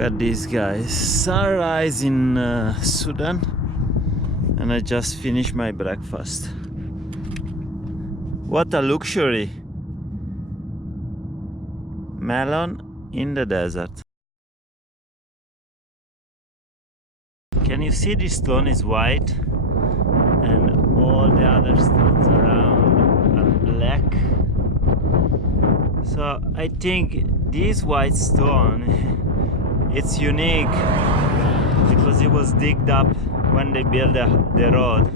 Look at these guys. Sunrise in Sudan, and I just finished my breakfast. What a luxury! Melon in the desert. Can you see this stone is white and all the other stones around are black? So I think this white stone, it's unique because it was digged up when they built the road,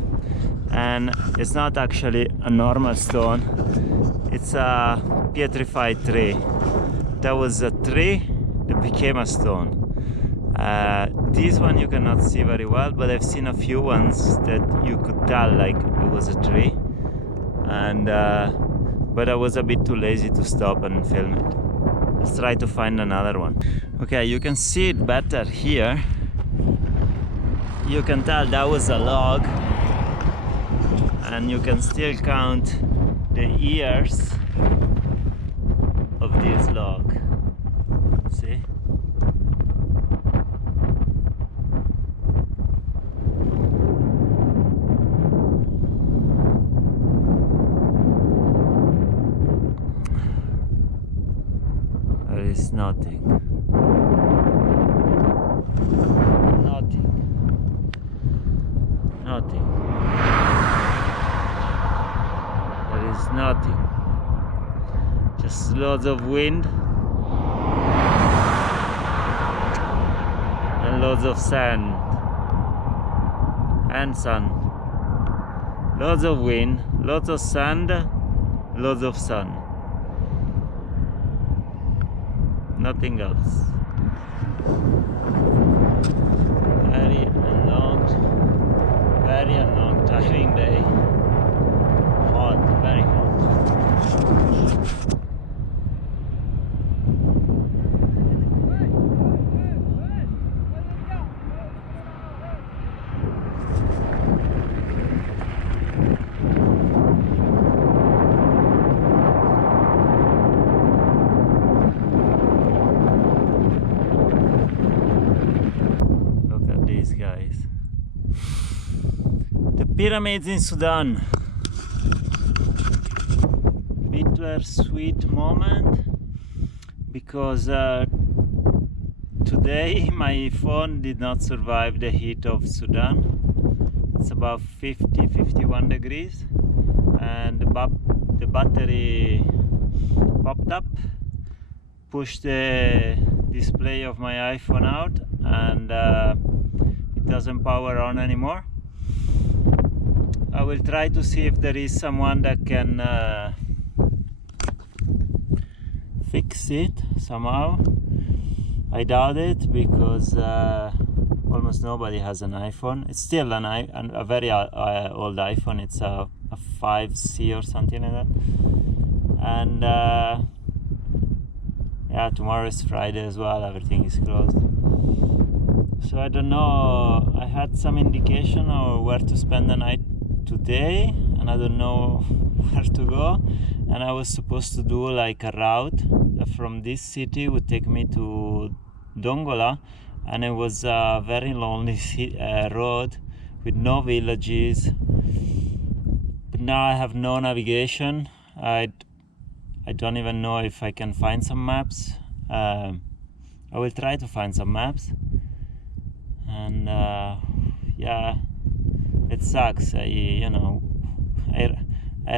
and it's not actually a normal stone. It's a petrified tree. That was a tree that became a stone. This one you cannot see very well, but I've seen a few ones that you could tell like it was a tree, and but I was a bit too lazy to stop and film it. Let's try to find another one. Okay, you can see it better here. You can tell that was a log, and you can still count the ears of this log. See? There is nothing. Nothing. Nothing. There is nothing. Just lots of wind and lots of sand and sun. Lots of wind, lots of sand, lots of sun. Nothing else. Very long, tiring day. Hot, very hot. Guys, the pyramids in Sudan. Bittersweet moment because today my phone did not survive the heat of Sudan. It's about 50-51 degrees, and the battery popped up, pushed the display of my iPhone out, and doesn't power on anymore. I will try to see if there is someone that can fix it somehow. I doubt it because almost nobody has an iPhone. It's still a very old iPhone. It's a 5C or something like that. And yeah, tomorrow is Friday as well. Everything is closed. So I don't know, I had some indication of where to spend the night today, and I don't know where to go. And I was supposed to do like a route that from this city would take me to Dongola, and it was a very lonely road with no villages. But now I have no navigation. I don't even know if I can find some maps. I will try to find some maps. And yeah, it sucks. I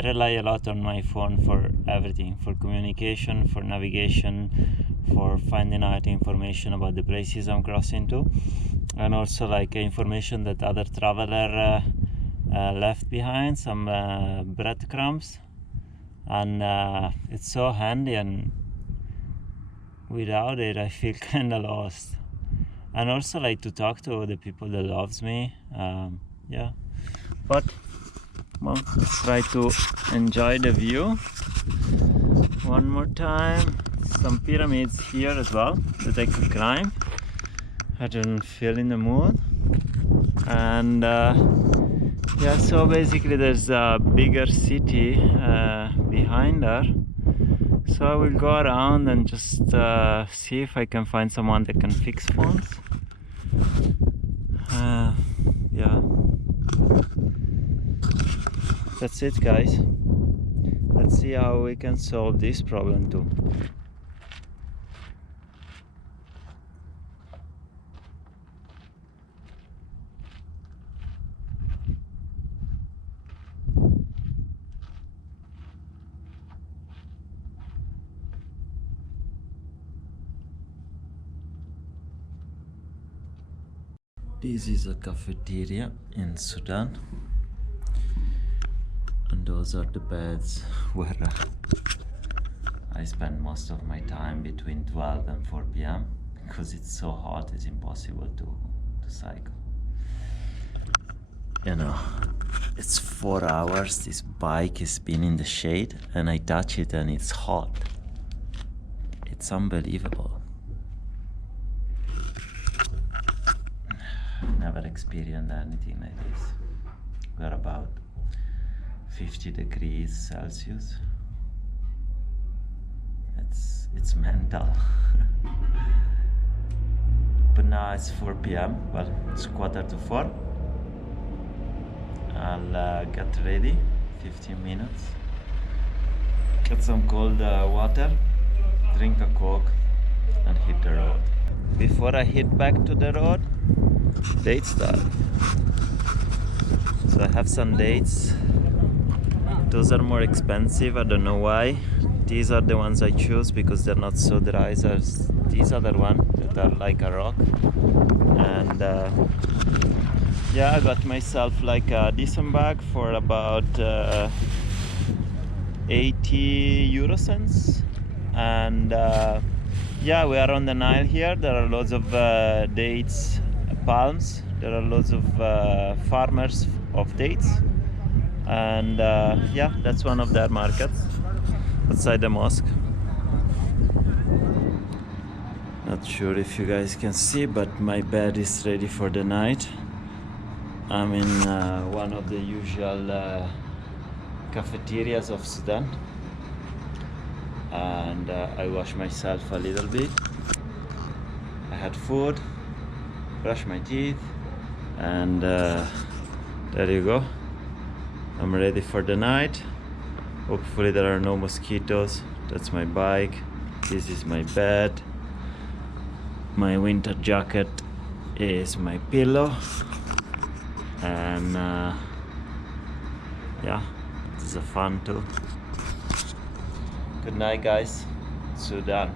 rely a lot on my phone for everything, for communication, for navigation, for finding out information about the places I'm crossing to, and also like information that other traveler left behind, some breadcrumbs, and it's so handy, and without it I feel kind of lost. And also like to talk to the people that loves me. Yeah, but well, let's try to enjoy the view one more time. Some pyramids here as well that I could climb. I don't feel in the mood. And yeah, so basically there's a bigger city behind her. So I will go around and just see if I can find someone that can fix phones. Yeah, that's it, guys. Let's see how we can solve this problem too. This is a cafeteria in Sudan, and those are the beds where I spend most of my time between 12 and 4 p.m. because it's so hot, it's impossible to cycle. You know, it's 4 hours, this bike has been in the shade and I touch it and it's hot. It's unbelievable. Never experienced anything like this. We're about 50 degrees Celsius. It's mental. But now it's 4 p.m. Well, it's 3:45. I'll get ready, 15 minutes. Get some cold water, drink a Coke, and hit the road. Before I hit back to the road, dates time. So I have some dates. Those are more expensive, I don't know why. These are the ones I choose because they're not so dry as these other ones that are like a rock. And yeah, I got myself like a decent bag for about 80 euro cents. And yeah, we are on the Nile here. There are lots of dates, palms. There are lots of farmers of dates. And yeah, that's one of their markets outside the mosque. Not sure if you guys can see, but my bed is ready for the night. I'm in one of the usual cafeterias of Sudan, and I wash myself a little bit. I had food, brush my teeth, and there you go. I'm ready for the night. Hopefully there are no mosquitoes. That's my bike. This is my bed. My winter jacket is my pillow. And yeah, this is a fun too. Good night, guys. Sudan.